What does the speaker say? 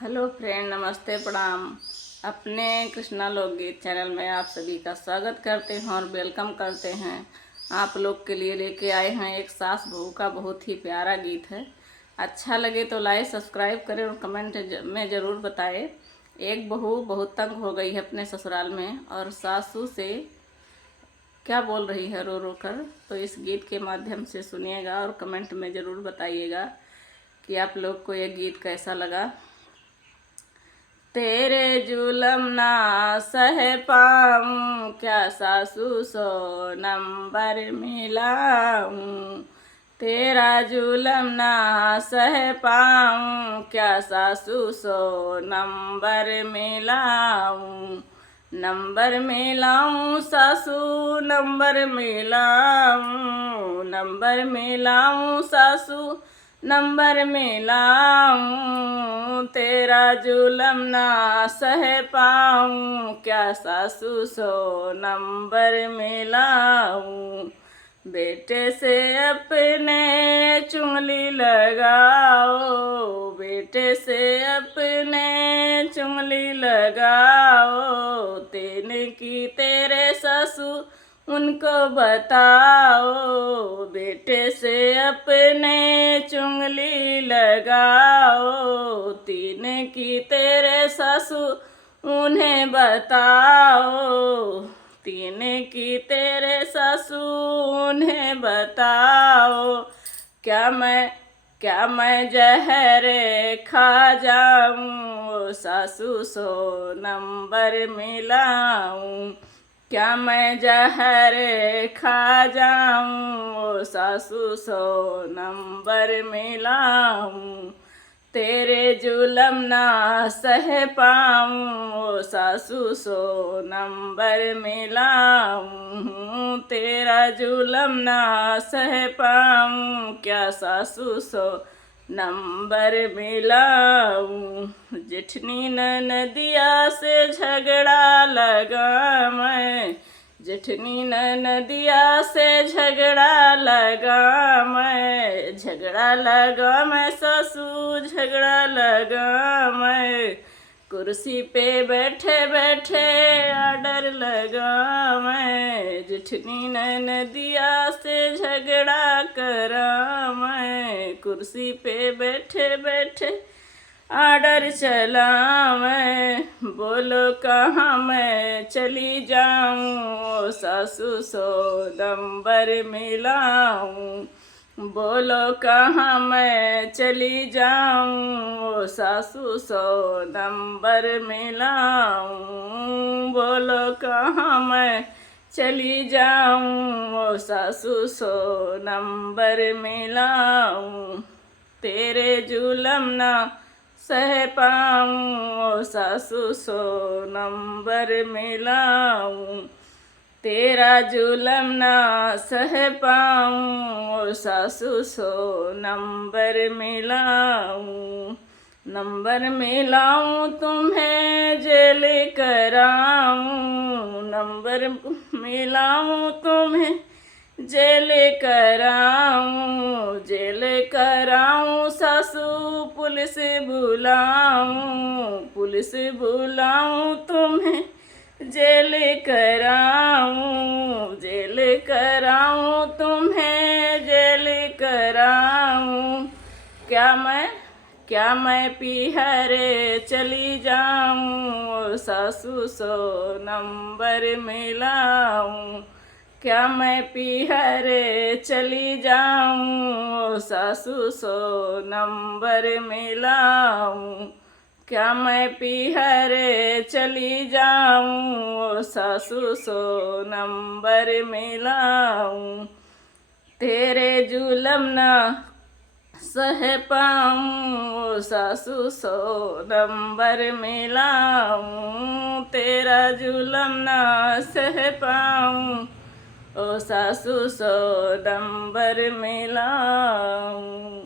Hello friend, नमस्ते, प्रणाम। अपने कृष्णा लोकगीत चैनल में आप सभी का स्वागत करते हैं और वेलकम करते हैं। आप लोग के लिए लेके आए हैं एक सास बहू का बहुत ही प्यारा गीत है। अच्छा लगे तो लाइक सब्सक्राइब करें और कमेंट में ज़रूर बताएं। एक बहू बहुत तंग हो गई है अपने ससुराल में और सासू से क्या बोल रही है रो रो कर। तो इस गीत के माध्यम से सुनिएगा और कमेंट में ज़रूर बताइएगा कि आप लोग को यह गीत कैसा लगा। तेरे जुलम ना सह पाऊँ, क्या सासू सो नंबर मिलाऊँ। तेरा जुलम ना सह पाऊँ, क्या सासू सो नंबर मिलाऊँ। नंबर मिलाऊँ सासू नंबर मिलाऊँ, नंबर मिलाऊँ सासू नंबर मिलाऊँ। तेरा जुलम ना सह पाऊँ, क्या सासू सो नंबर मिलाऊँ। बेटे से अपने चुंगली लगाओ, बेटे से अपने चुंगली लगाओ। तेने की तेरे ससुर उनको बताओ, बेटे से अपने चुंगली लगाओ। तीन की तेरे ससुर उन्हें बताओ, तीन की तेरे ससुर उन्हें बताओ। क्या मैं जहर खा जाऊँ, सासू सो नंबर मिलाऊँ। क्या मैं जहर खा जाऊँ, सासू सो नंबर मिलाऊँ। तेरे जुलम ना सह पाऊँ, सासू सो नंबर मिलाऊँ। तेरा जुलम ना सह पाऊँ, क्या सासू सो नंबर मिलाऊँ। जेठनी ननदिया से झगड़ा लगा मैं, जेठनी ननदिया से झगड़ा लगा मैं, झगड़ा लगा मैं ससुर झगड़ा लगा मैं। कुर्सी पे बैठे बैठे आर्डर लगा मैं, जेठनी ननदिया से झगड़ा करा मैं। कुर्सी पे बैठे बैठे आर्डर चला मैं, बोलो कहाँ मैं चली जाऊँ, सासू सो नंबर मिलाऊँ। बोलो कहाँ मैं चली जाऊँ, सासू सो नंबर मिलाऊँ। बोलो कहाँ मैं चली जाऊँ, सासू सो नंबर मिलाऊँ। तेरे जुलम ना सह पाऊँ, सासू सो नंबर मिलाऊँ। तेरा जुलम ना सह पाऊँ, सासू सो नंबर मिलाऊँ। नंबर मिलाऊँ तुम्हें जेल कराऊँ, नंबर मिलाऊँ तुम्हें जेल कराऊँ। जेल कराऊँ सासू पुलिस बुलाऊँ, पुलिस बुलाऊँ तुम्हें जेल कराऊँ, जेल कराऊँ तुम्हें जेल कराऊँ। क्या मैं पीहरे चली जाऊँ, सासू सो नंबर मिलाऊँ। क्या मैं पीहरे चली जाऊँ, सासू सो नंबर मिलाऊँ। क्या मैं पीहरे चली जाऊँ, सासू सो नंबर मिलाऊँ। तेरे जुलम ना सह पाऊँ, सासू सो नंबर मिलाऊँ। तेरा जुलम ना सह पाऊँ, ओ सासू सो नंबर मिलाऊँ।